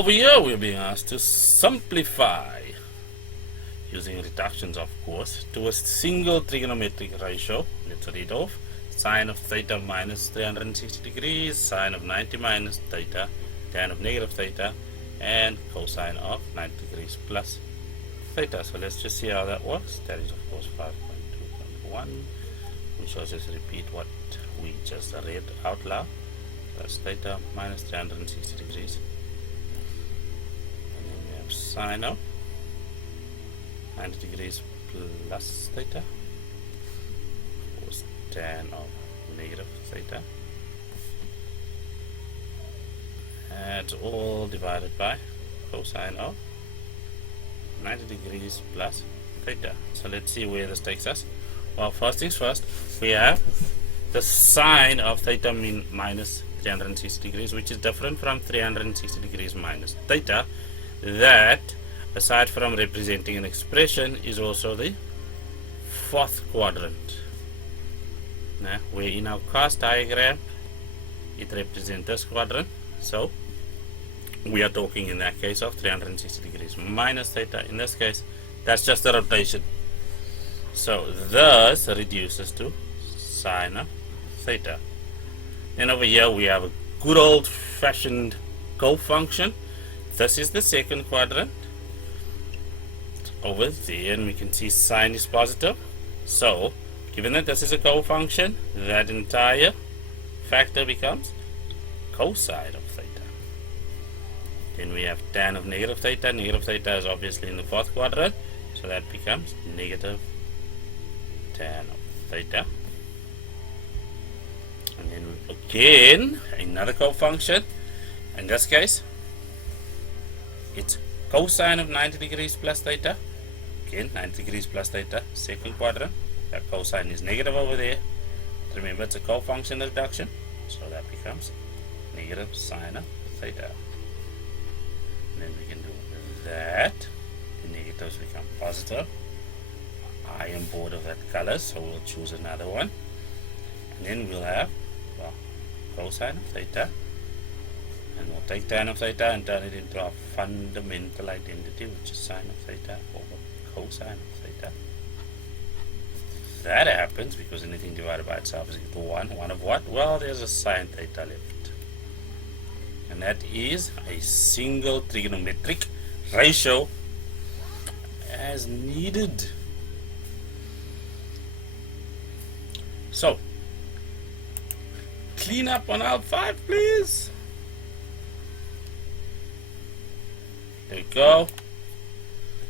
Over here we're being asked to simplify using reductions, of course, to a single trigonometric ratio. Let's read off. Sine of theta minus 360 degrees, sine of 90 minus theta, tan of negative theta, and cosine of 90 degrees plus theta. So let's just see how that works. That is, of course, 5.2.1. We shall just repeat what we just read out loud. That's theta minus 360 degrees. And then we have sine of 90 degrees plus theta. Of course, tan of negative theta. That's all divided by cosine of 90 degrees plus theta. So let's see where this takes us. Well, first things first, we have the sine of theta minus 360 degrees, which is different from 360 degrees minus theta. That, aside from representing an expression, is also the fourth quadrant. Now, where in our cast diagram, it represents this quadrant. So, we are talking in that case of 360 degrees minus theta. In this case, that's just the rotation. So, this reduces to sine of theta. Then over here we have a good old fashioned cofunction. This is the second quadrant. Over there, and we can see sine is positive. So, given that this is a cofunction, that entire factor becomes cosine of theta. Then we have tan of negative theta. Negative theta is obviously in the fourth quadrant, so that becomes negative tan of theta. And then again, another cofunction. In this case, it's cosine of 90 degrees plus theta. Again, 90 degrees plus theta, second quadrant. That cosine is negative over there. Remember, it's a cofunction reduction, so that becomes negative sine of theta. And then we can do that. The negatives become positive. I am bored of that color, so we'll choose another one. And then we'll have, well, cosine of theta. And we'll take tan of theta and turn it into our fundamental identity, which is sine of theta over cosine of theta. That happens because anything divided by itself is equal to 1. 1 of what? Well, there's a sine theta left. And that is a single trigonometric ratio as needed. So, clean up on aisle 5, please. There we go.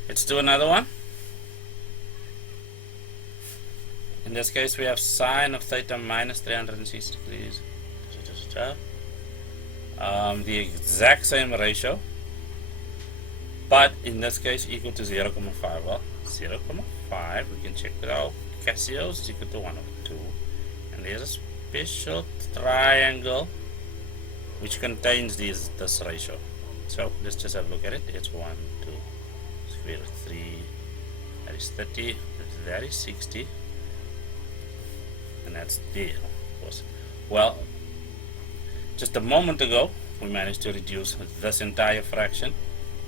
Let's do another one. In this case, we have sine of theta minus 360 degrees. The exact same ratio, but in this case equal to 0.5. Well, 0.5, we can check with our Casios, is equal to 1 over 2. And there's a special triangle which contains this ratio. So let's just have a look at it. It's 1, 2, square root 3, that is 30, that is 60, and that's there, of course. Well, just a moment ago, we managed to reduce this entire fraction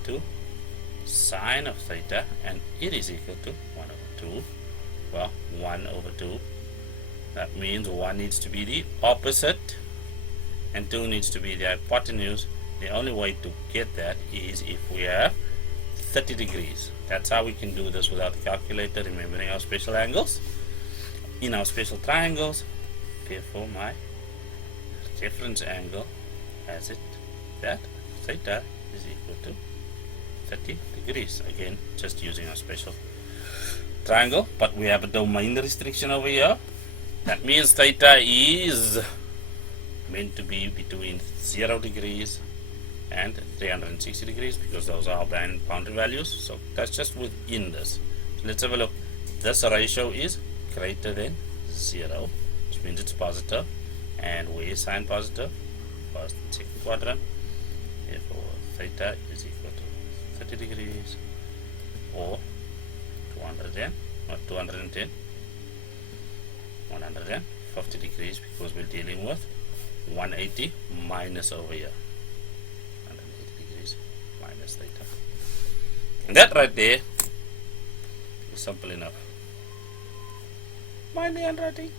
to sine of theta, and it is equal to 1 over 2. Well, 1 over 2. That means 1 needs to be the opposite, and 2 needs to be the hypotenuse. The only way to get that is if we have 30 degrees. That's how we can do this without the calculator, remembering our special angles in our special triangles. Therefore, my reference angle has it that theta is equal to 30 degrees. Again, just using our special triangle, but we have a domain restriction over here. That means theta is meant to be between 0 degrees and 360 degrees because those are our boundary values. So that's just within this. So let's have a look. This ratio is greater than 0, which means it's positive. And where is sine positive? First and second quadrant. Therefore, theta is equal to 30 degrees or 210, 150 degrees, because we're dealing with 180 minus over here. 180 degrees minus theta. And that right there is simple enough. Mind the handwriting?